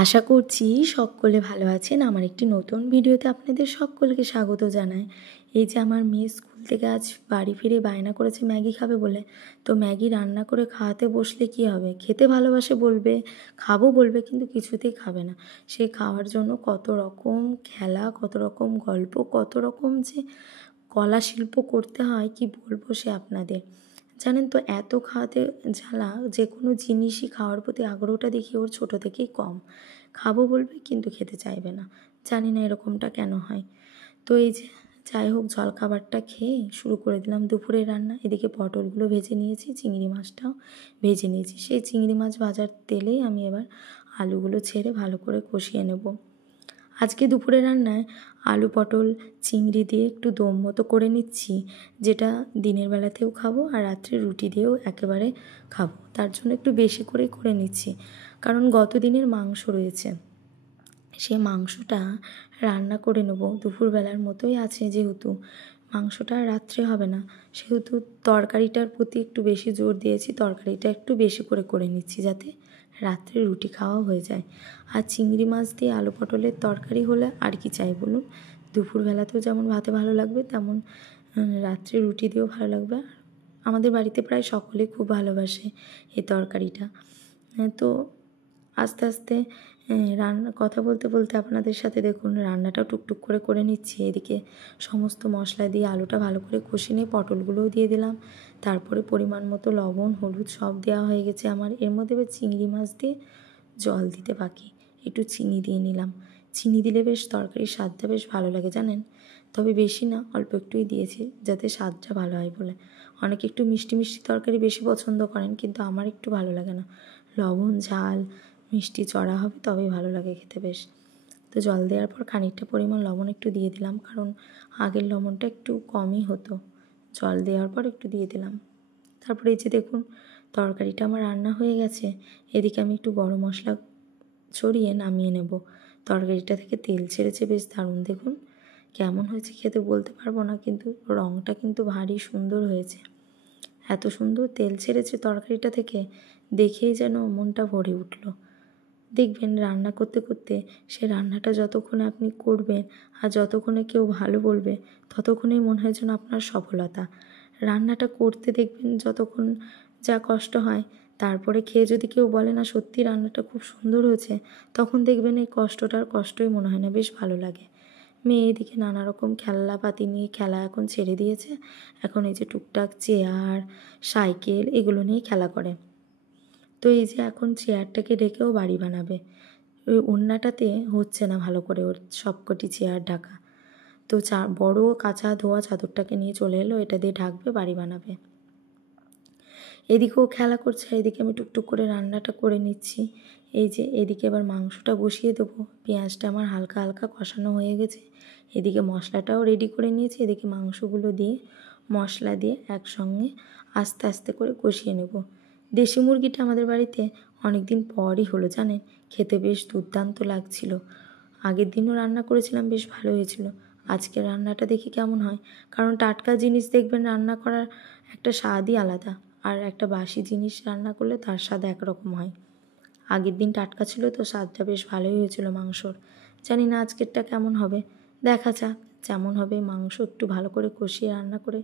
আশা করছি সকলে ভালো আছেন। আমার একটি নতুন ভিডিওতে আপনাদের সকলকে স্বাগত জানাই। এই যে আমার মেয়ে স্কুল থেকে আজ বাড়ি ফিরে বায়না করেছে ম্যাগি খাবে বলে, তো ম্যাগি রান্না করে খাওয়াতে বসলে কী হবে, খেতে ভালোবাসে বলবে, খাবো বলবে, কিন্তু কিছুতেই খাবে না। সে খাওয়ার জন্য কত রকম খেলা, কত রকম গল্প, কত রকম যে কলা শিল্প করতে হয় কি বলবো সে আপনাদের। জানেন তো, এত খাওয়াতে জ্বালা, যে কোনো জিনিসই খাওয়ার প্রতি আগ্রহটা দেখি ওর ছোটো থেকেই কম। খাবো বলবে কিন্তু খেতে চাইবে না, জানি না এরকমটা কেন হয়। তো এই যে যাই হোক, জলখাবারটা খেয়ে শুরু করে দিলাম দুপুরের রান্না। এদিকে পটলগুলো ভেজে নিয়েছি, চিংড়ি মাছটাও ভেজে নিয়েছি। সেই চিংড়ি মাছ ভাজার তেলেই আমি এবার আলুগুলো ছেড়ে ভালো করে কষিয়ে নেব। আজকে দুপুরে রান্নায় আলু পটল চিংড়ি দিয়ে একটু দম মতো করে নিচ্ছি, যেটা দিনের বেলাতেও খাবো আর রাত্রে রুটি দিয়েও একেবারে খাবো। তার জন্য একটু বেশি করেই করে নিচ্ছি, কারণ গত দিনের মাংস রয়েছে, সে মাংসটা রান্না করে নেব। দুপুরবেলার মতোই আছে, যেহেতু মাংসটা রাত্রে হবে না, সেহেতু তরকারিটার প্রতি একটু বেশি জোর দিয়েছি। তরকারিটা একটু বেশি করে নিচ্ছি, যাতে রাত্রে রুটি খাওয়া হয়ে যায়। আর চিংড়ি মাছ দিয়ে আলু পটলের তরকারি হলে আর কি চাই বলুন। দুপুরবেলাতেও যেমন ভাতে ভালো লাগবে, তেমন রাত্রে রুটি দিয়েও ভালো লাগবে। আর আমাদের বাড়িতে প্রায় সকলেই খুব ভালোবাসে এই তরকারিটা। তো আস্তে আস্তে কথা বলতে বলতে আপনাদের সাথে দেখুন রান্নাটাও টুকটুক করে নিচ্ছি। এদিকে সমস্ত মশলা দিয়ে আলুটা ভালো করে কষিয়ে নিয়ে পটলগুলোও দিয়ে দিলাম। তারপরে পরিমাণ মতো লবণ হলুদ সব দেওয়া হয়ে গেছে আমার। এর মধ্যে এবার চিংড়ি মাছ দিয়ে জল দিতে বাকি, একটু চিনি দিয়ে নিলাম। চিনি দিলে বেশ তরকারির স্বাদটা বেশ ভালো লাগে জানেন, তবে বেশি না, অল্প একটুই দিয়েছি যাতে স্বাদটা ভালো হয় বলে। অনেকে একটু মিষ্টি মিষ্টি তরকারি বেশি পছন্দ করেন, কিন্তু আমার একটু ভালো লাগে না। লবণ ঝাল মিষ্টি চড়া হবে তবেই ভালো লাগে খেতে বেশ। তো জল দেওয়ার পর খানিকটা পরিমাণ লবণ একটু দিয়ে দিলাম, কারণ আগের লবণটা একটু কমই হতো। জল দেওয়ার পর একটু দিয়ে দিলাম। তারপরে এই যে দেখুন তরকারিটা আমার রান্না হয়ে গেছে। এদিকে আমি একটু গরম মশলা ছড়িয়ে নামিয়ে নেব। তরকারিটা থেকে তেল ছেড়েছে বেশ দারুণ। দেখুন কেমন হয়েছে খেতে বলতে পারবো না, কিন্তু রঙটা কিন্তু ভারী সুন্দর হয়েছে। এত সুন্দর তেল ছেড়েছে তরকারিটা থেকে, দেখেই যেন মনটা ভরে উঠল। দেখবেন রান্না করতে করতে সে রান্নাটা যতক্ষণে আপনি করবেন আর যতক্ষণে কেউ ভালো বলবে, ততক্ষণেই মনে হয় যেন আপনার সফলতা। রান্নাটা করতে দেখবেন যতক্ষণ যা কষ্ট হয়, তারপরে খেয়ে যদি কেউ বলে না সত্যি রান্নাটা খুব সুন্দর হয়েছে, তখন দেখবেন এই কষ্টটার কষ্টই মনে হয় না, বেশ ভালো লাগে। মেয়ে এদিকে নানা রকম খেলনাপাতি নিয়ে খেলা এখন ছেড়ে দিয়েছে। এখন এই যে টুকটাক চেয়ার সাইকেল এগুলো নিয়ে খেলা করে। তো এই যে এখন চেয়ারটাকে ঢেকেও বাড়ি বানাবে। ওই ওড়নাটাতে হচ্ছে না ভালো করে ওর সবকটি চেয়ার ঢাকা। তো বড় কাঁচা ধোয়া চাদরটাকে নিয়ে চলে এলো, এটা দিয়ে ঢাকবে, বাড়ি বানাবে। এদিকেও খেলা করছে, এদিকে আমি টুকটুক করে রান্নাটা করে নিচ্ছি। এই যে এদিকে এবার মাংসটা বসিয়ে দেবো। পেঁয়াজটা আমার হালকা হালকা কষানো হয়ে গেছে। এদিকে মশলাটাও রেডি করে নিয়েছি। এদিকে মাংসগুলো দিয়ে মশলা দিয়ে একসঙ্গে আস্তে আস্তে করে কষিয়ে নেব। দেশি মুরগিটা আমাদের বাড়িতে অনেক দিন পরই হলো জানেন, খেতে বেশ দুর্দান্ত লাগছিল। আগের দিনও রান্না করেছিলাম, বেশ ভালো হয়েছিল। আজকের রান্নাটা দেখি কেমন হয়, কারণ টাটকা জিনিস দেখবেন রান্না করার একটা স্বাদই আলাদা, আর একটা বাসি জিনিস রান্না করলে তার স্বাদ একরকম হয়। আগের দিন টাটকা ছিল তো স্বাদটা বেশ ভালোই হয়েছিল মাংসর। জানি না আজকেরটা কেমন হবে, দেখা যাক। যেমন হবে, মাংস একটু ভালো করে কষিয়ে রান্না করে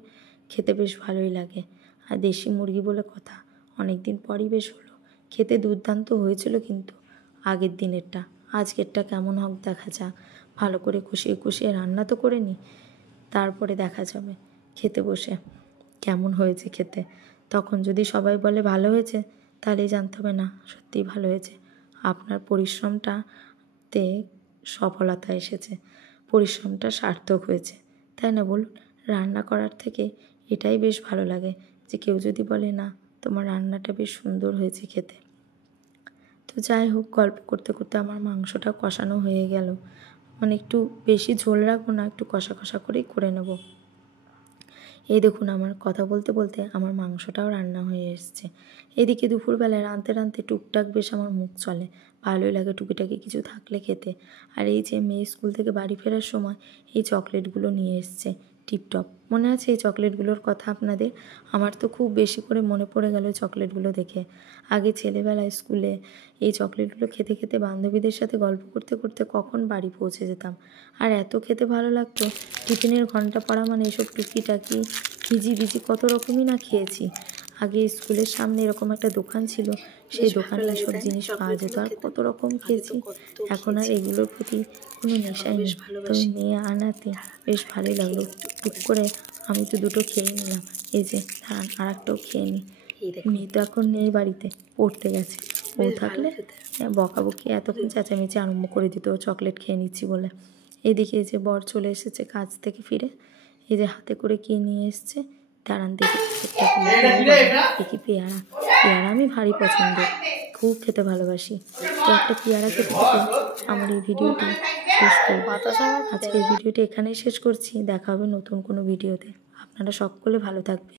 খেতে বেশ ভালোই লাগে। আর দেশি মুরগি বলে কথা, অনেক দিন পরই বেশ হলো। খেতে দুর্দান্ত হয়েছিল কিন্তু আগের দিনেরটা। আজকেরটা কেমন হোক দেখা যাক। ভালো করে কষিয়ে কষিয়ে রান্না তো করে নিই, তারপরে দেখা যাবে খেতে বসে কেমন হয়েছে খেতে। তখন যদি সবাই বলে ভালো হয়েছে, তাহলেই জানতে হবে না সত্যিই ভালো হয়েছে। আপনার পরিশ্রমটাতে সফলতা এসেছে, পরিশ্রমটা সার্থক হয়েছে, তাই না বলুন? রান্না করার থেকে এটাই বেশ ভালো লাগে, যে কেউ যদি বলে না তোমার রান্নাটা বেশ সুন্দর হয়েছে খেতে। তো যাই হোক, গল্প করতে করতে আমার মাংসটা কষানো হয়ে গেল। মানে একটু বেশি ঝোল রাখবো না, একটু কষা কষা করেই করে নেব। এই দেখুন আমার কথা বলতে বলতে আমার মাংসটাও রান্না হয়ে এসছে। এদিকে দুপুরবেলায় রাঁধতে রাঁধতে টুকটাক বেশ আমার মুখ চলে, ভালোই লাগে টুকিটাকি কিছু থাকলে খেতে। আর এই যে মেয়ে স্কুল থেকে বাড়ি ফেরার সময় এই চকলেটগুলো নিয়ে এসছে, টিপটপ। মনে আছে এই চকলেটগুলোর কথা আপনাদের? আমার তো খুব বেশি করে মনে পড়ে গেল চকলেটগুলো দেখে। আগে ছেলেবেলায় স্কুলে এই চকলেটগুলো খেতে খেতে বান্ধবীদের সাথে গল্প করতে করতে কখন বাড়ি পৌঁছে যেতাম। আর এত খেতে ভালো লাগতো, টিফিনের ঘন্টা পড়া মানে এসব টুকিটাকি ভিজি কত রকমই না খেয়েছি। আগে স্কুলের সামনে এরকম একটা দোকান ছিল, সেই দোকানে এসব জিনিস পাওয়া যেত, আর কত রকম খেয়েছি। এখন আর এগুলোর প্রতি কোনো নেশাই নেই। তবে মেয়ে আনাতে বেশ ভালোই লাগলো। টুক করে আমি তো দুটো খেয়ে নিলাম। এই যে দাঁড়ান, আর একটাও খেয়ে নিই। মেয়ে তো এখন নেই বাড়িতে, পড়তে গেছে। ও থাকলে বকাবকি এতক্ষণ চেঁচামেচি আরম্ভ করে দিত চকলেট খেয়ে নিচ্ছি বলে। এদিকে এই যে বর চলে এসেছে কাজ থেকে ফিরে, এই যে হাতে করে কি নিয়ে এসছে দাঁড়ান দেখি। দেখি পেয়ারা। পেয়ারা আমি ভারী পছন্দ, খুব খেতে ভালোবাসি। তো একটা পেয়ারা খেতে খেতে আমার এই ভিডিওটি শেষ করব। আজকের ভিডিওটি এখানেই শেষ করছি। দেখা হবে নতুন কোনো ভিডিওতে। আপনারা সকলে ভালো থাকবেন।